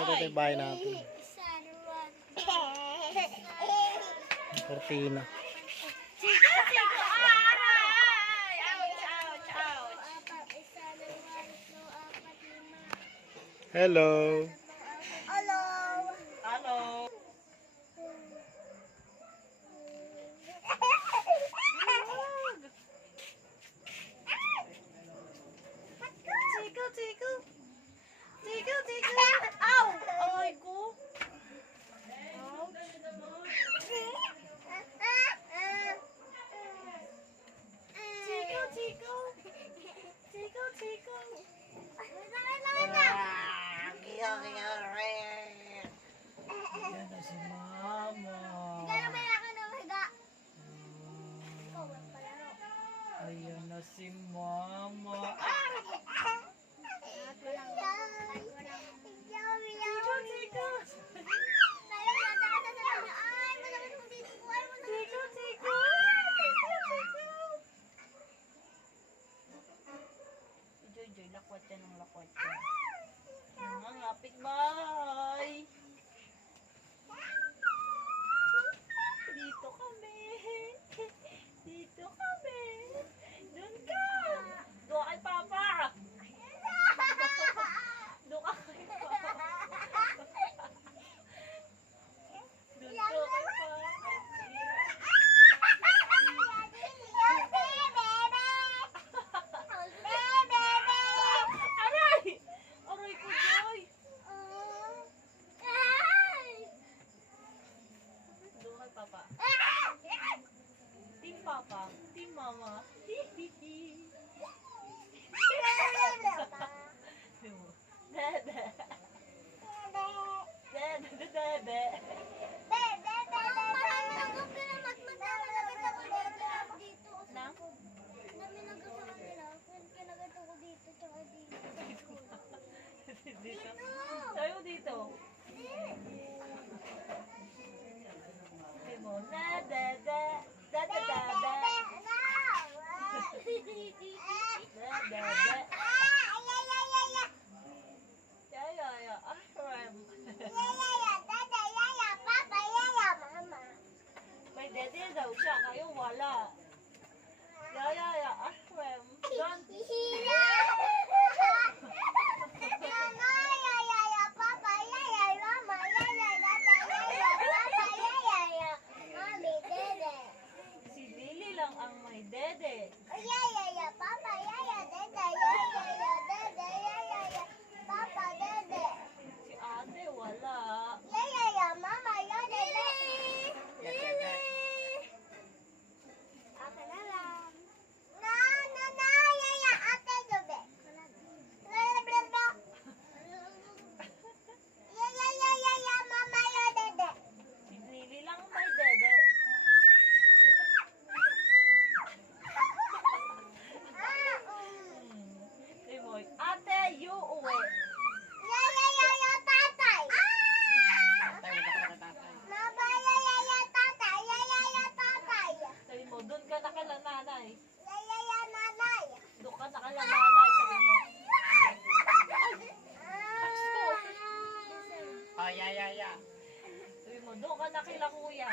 Ito yung bahay natin. Cortina. Hello. more kila kuya.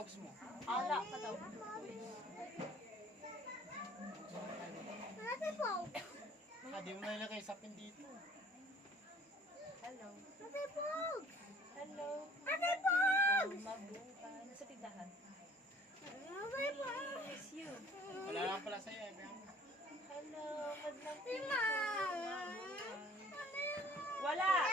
augs mo? Ala pa daw. Ate po. Hindi ah, mo nilagay sa pin dito. Hello. Ate po. Hello. Ate po. Mabuhay. Nasa tindahan. Ate po. Miss you. Wala lang pala sa'yo. Eh. Hello. Madlang. Ano Wala.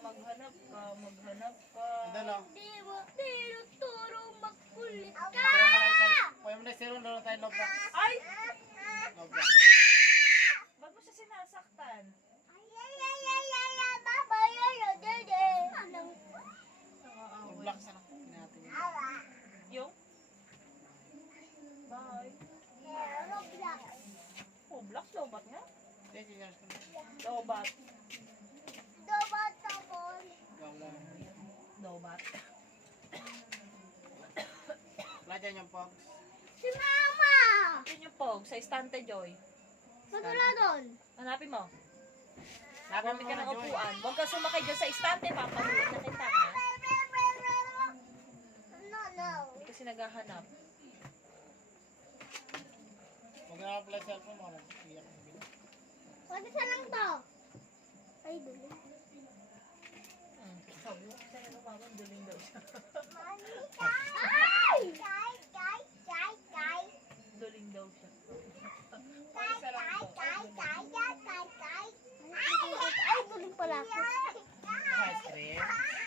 maghanap ka, maghanap ka. Ando lang. Hindi mo magkulit ka! Pwede mo na siro, lalo tayo love box. Ay! Love box. Ba't mo siya sinasaktan? Love box na lang. Natin. Yung? Bye. Roblox. Oh, Roblox, lobat nga? Lobat. Lobat. Lobat. Wala dyan yung pogs. Si Mama! Yun yung pog sa Estante Joy. Ba't wala doon? Hanapin mo. Hanapin ka ng upuan. Huwag ka sumakay dyan sa Estante. Papaluin na kita ha. No, no. Hindi kasi naghahanap. Huwag na yung cellphone mo. Pwede sa lang to. Ay, dulo. Hmm. Mo kasi ano mama, duling daw siya. Ay! Duling daw siya. Ay, duling pala ako. Ice cream.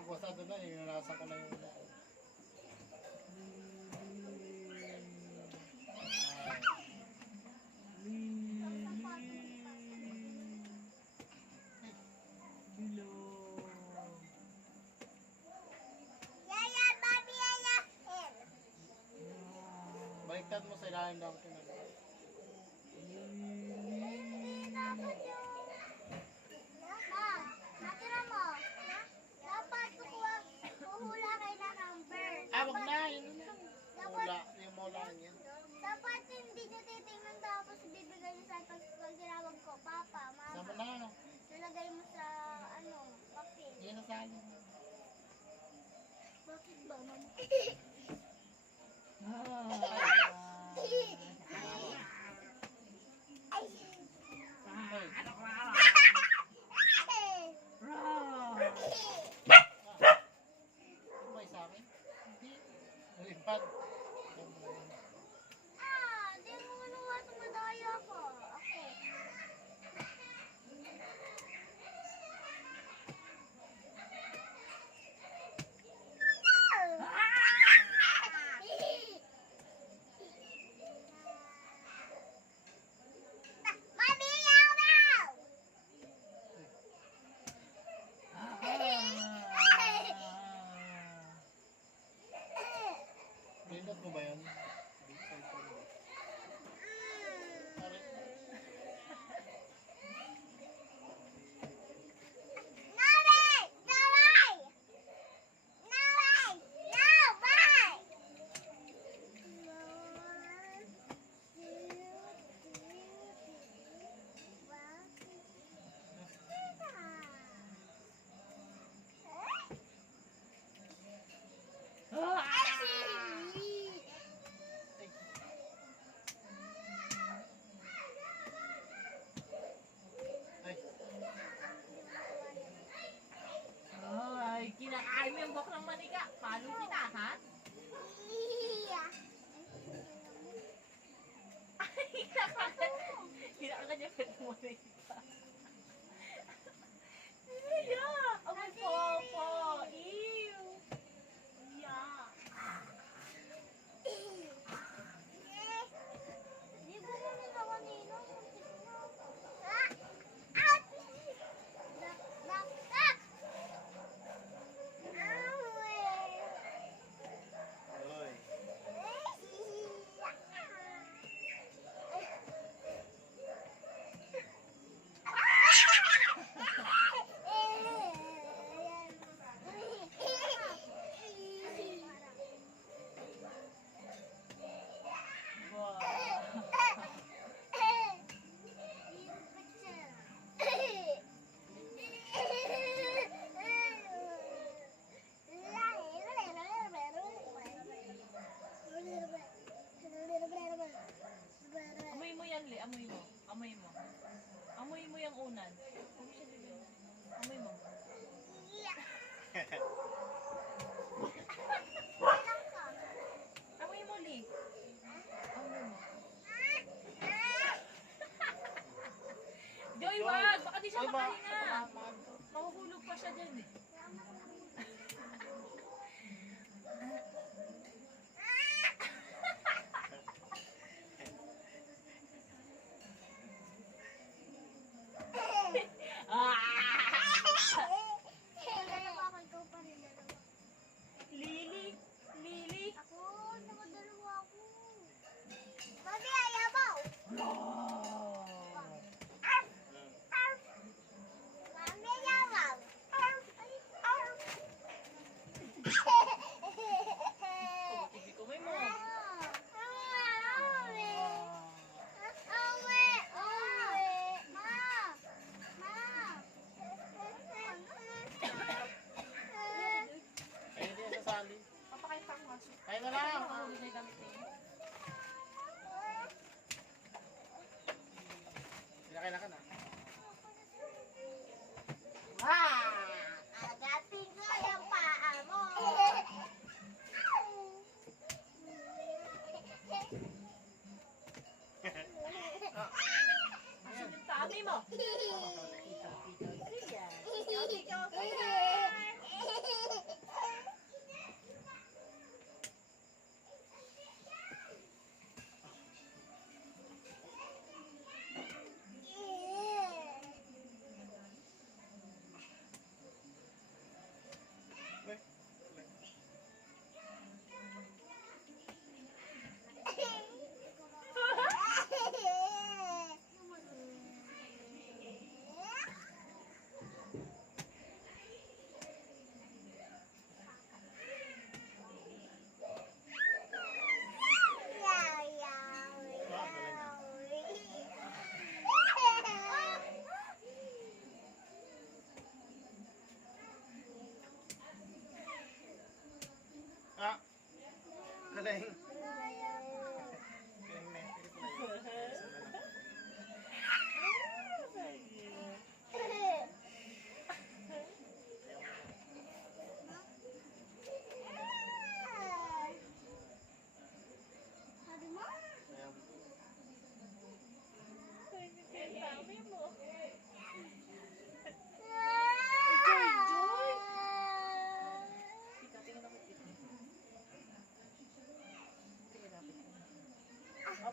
Doon na. Yung nasa ko na yung... Yaya. Baliktad mo sa ilalim ng pinag.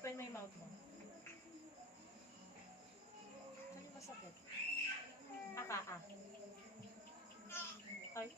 Open mo yung mouth mo. Yung masakit? Aka, ah. Ay.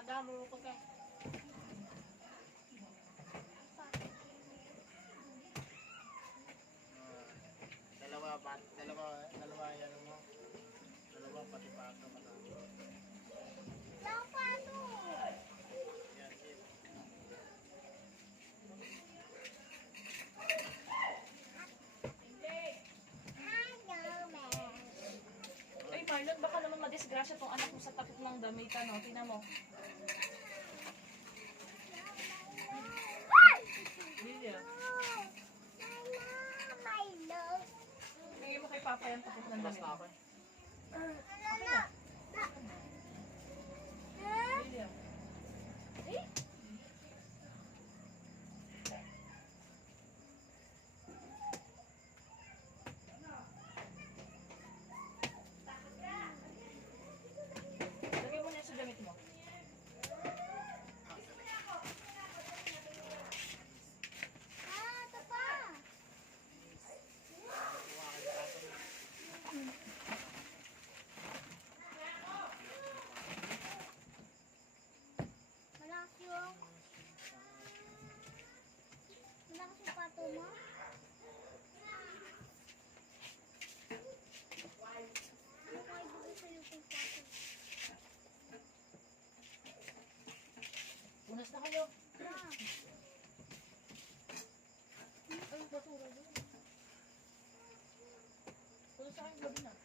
aga mo ko ka. Dalawa pa, dalawa, dalawa yan mo. Dalawa pati pa ako matalo. Dalawa to. Yan, yan. Ay, Marlon, baka naman madisgrasya tong anak mo sa takot ng damitan, no? Tingnan mo. Ярослава. Magas na kayo. Ay, basura doon. Pulo sa akin gabi na.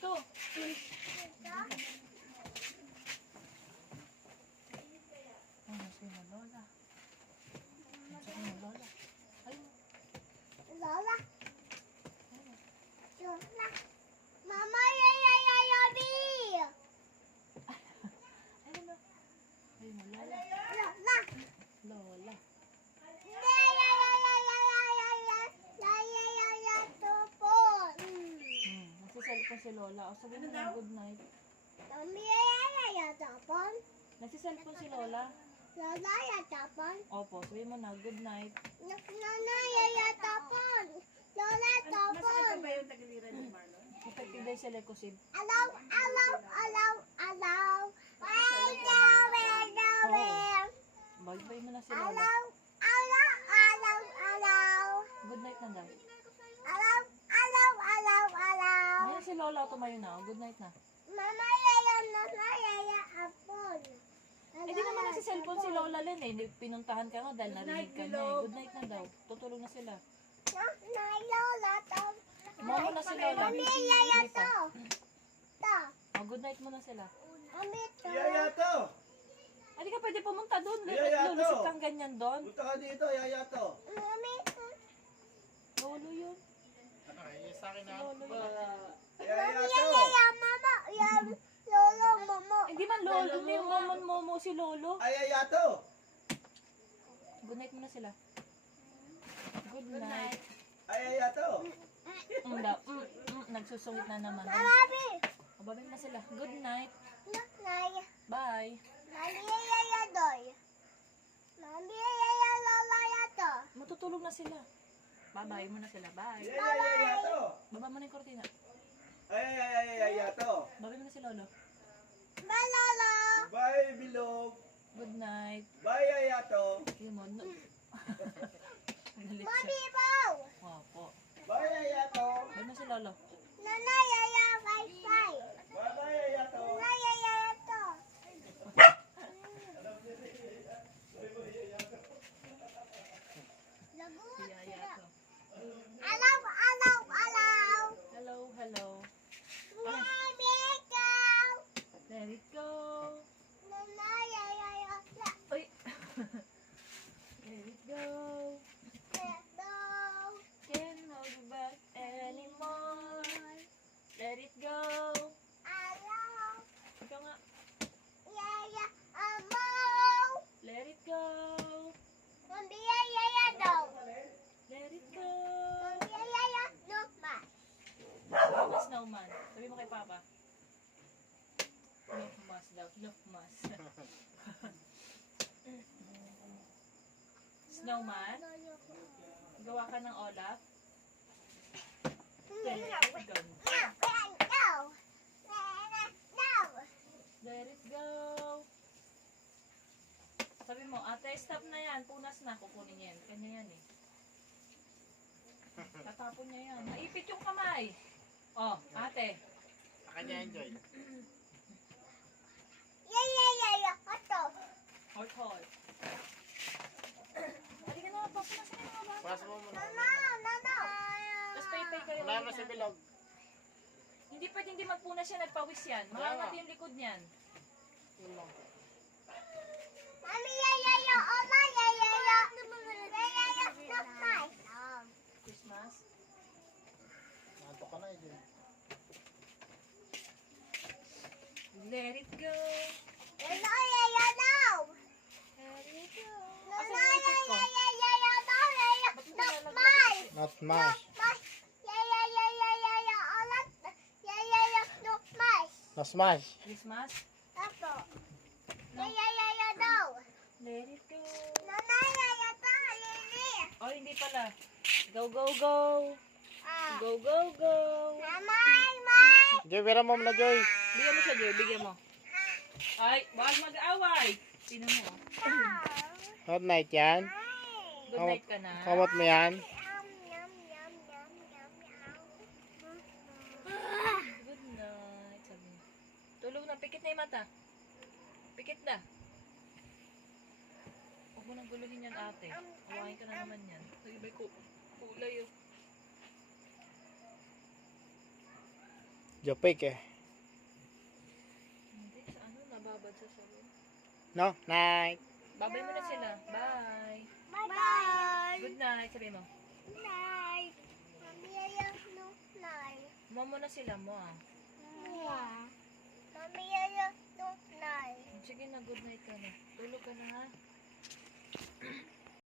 Tuh. Lola. O sabihin ano mo na good night. Mami, yaya ya tapon. Nagsiselfon si Lola. Lola ya tapon. Opo, sabihin mo na good night. Nana yaya tapon. Lola tapon. Masakit ba yung tagiliran ni Marlon? Effective day sa Lecosib. Alaw, alaw, alaw, alaw. Ay, dawe, dawe. Bye-bye mo na si Lola. Alaw, Lola, tumayo na. Good night na. Mama, yaya, mama, yaya, apon. Eh, di naman nagsiselfone si Lola Len eh. Pinuntahan ka nga dahil narinig ka niya eh. Good night na daw. Tutulog na sila. Na, na, lola, to. Mama na si Lola. Mami, yaya, to. To. Oh, good night muna sila. Mami, to. Yaya to! Hindi ka pwede pumunta doon. Lulusot to. kang ganyan doon. Punta ka dito, yaya to. Mami, to. Lolo yun. Ay, sa akin na. Lolo yun. Yaya to! yaya, mama, yaya, lolo, mama. Hindi man Lolo. Hindi mamon momo si Lolo. Ay, yaya to! Good night muna sila. Good night. Ay, yaya to! Mm, da, mm, mm, nagsusungit na naman. Mami, O, babay na sila. Good night. na, na, Bye. Mami, yaya, doy. Mami, yaya, lola, yato. Matutulog na sila. Bye-bye muna sila. Bye. To! Baba mo na yung kortina. Ay, ay, ay, ay, yaya to! Babay mo na si Lolo. Bye, lolo. Bye, bilog! Good night. Bye, yaya to! Yun mo. No. Mami, bow. Opo. Bye, yaya to! Babay mo si Lolo. Nana, yaya, wifi. Bye, bye, go. Snowman? Gawa ka ng Olaf? Let it go. Let it go. Sabi mo, ate, stop na yan. Punas na. Kukunin niya yan. Kanya yan eh. Tatapon niya yan. Naipit yung kamay. Oh, ate. Kanya enjoy. Hot hot. Halika na, papunas na yung mga bata. Pass mo muna. Tapos pay-pay kayo. Wala mo si bilog. Hindi pwede hindi magpunas yan, nagpawis yan. Maangat yung likod niyan. Yun lang. Christmas. Nantok ka na eh. Let it go. Let it go. Asan yung ipit ko? Not much. Na smash. Christmas. Let it go. Oh, hindi pala. Go, go, go. Go, go, go. Joy, pera mo na Joy. Bigyan mo siya, Joy. Bigyan mo. Ay, bawal mag-away. Sino mo? Hot night yan. Good night ka na. Kamot mo yan. Good night. Sabi niya. Na. Pikit na yung mata. Pikit na. Huwag mo nang guluhin yan, ate. Hawain ka na naman yan. Nag-ibay ko. Kulay oh. Jopik eh. Hindi, sa ano, nababad sa salon. No? Night. Babay mo na sila. Bye. Bye. Good night. Sabi mo. Night. Mami, ayaw no night. Mo mo na sila mo ah. Mami, ayaw no night. Sige na, good night ka na. Tulog ka na ha.